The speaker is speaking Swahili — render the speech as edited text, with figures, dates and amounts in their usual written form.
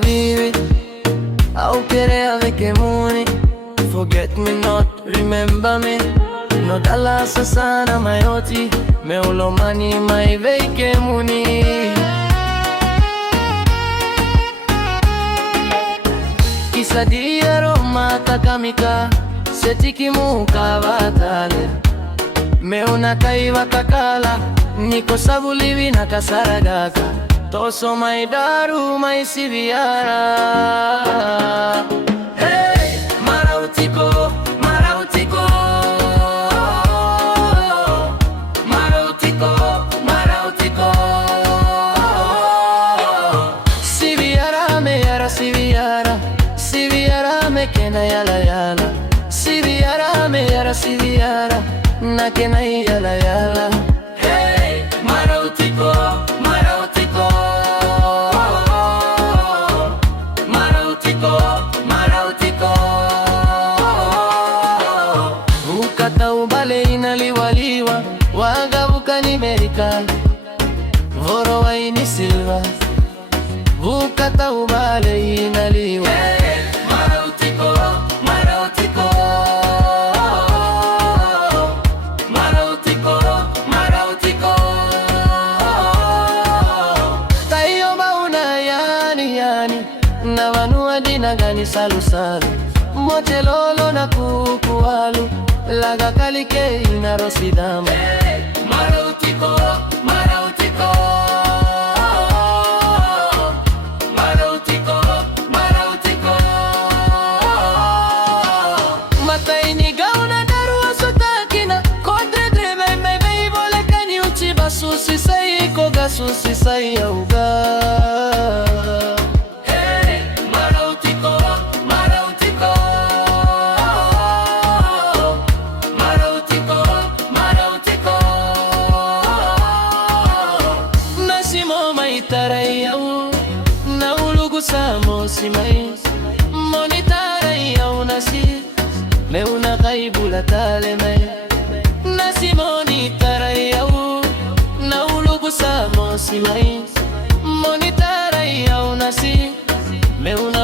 vivi au querer avec money. Forget me not, remember me. No dalasa sana mayoti, me ulomani mai veike muni. Kisadia Roma takamika, setiki muka vatale. Me una kaiva takala, niko sabulivi na kasaragaka. Toso mai daru mai siviara. Hey, marautiko, marautiko. Marautiko, marautiko. Siviara me yara siviara. Siviara me kena yala yala. Siviara me yara siviara. Na kena yala yala. Hey, marautiko, marautiko. Marautiko, marautiko. Ukata ubale inaliwaliwa, wagabuka ni Amerika, voro wa ini silva. Ukata ubale inaliwa. Hey, marautiko, marautiko. Marautiko, marautiko. Tayo mauna yani na vanua dina gani salu salu. Mote lolo na kukualu, laga kalike ina rosidama. Hey, marautiko, marautiko. Marautiko, marautiko. Mataini gauna darua sotakina, kodre dreme me vole kani uchiba susi sai koga susi sai auga. Hey, marautiko, marautiko. Marautiko, marautiko. Nasimo maitarayau, na ulugu samo simai. Monitarayau nasi, me una kaibula tale mai. Nasi monitarayau, na ulugu samo simai. Monitarayau nasi, me una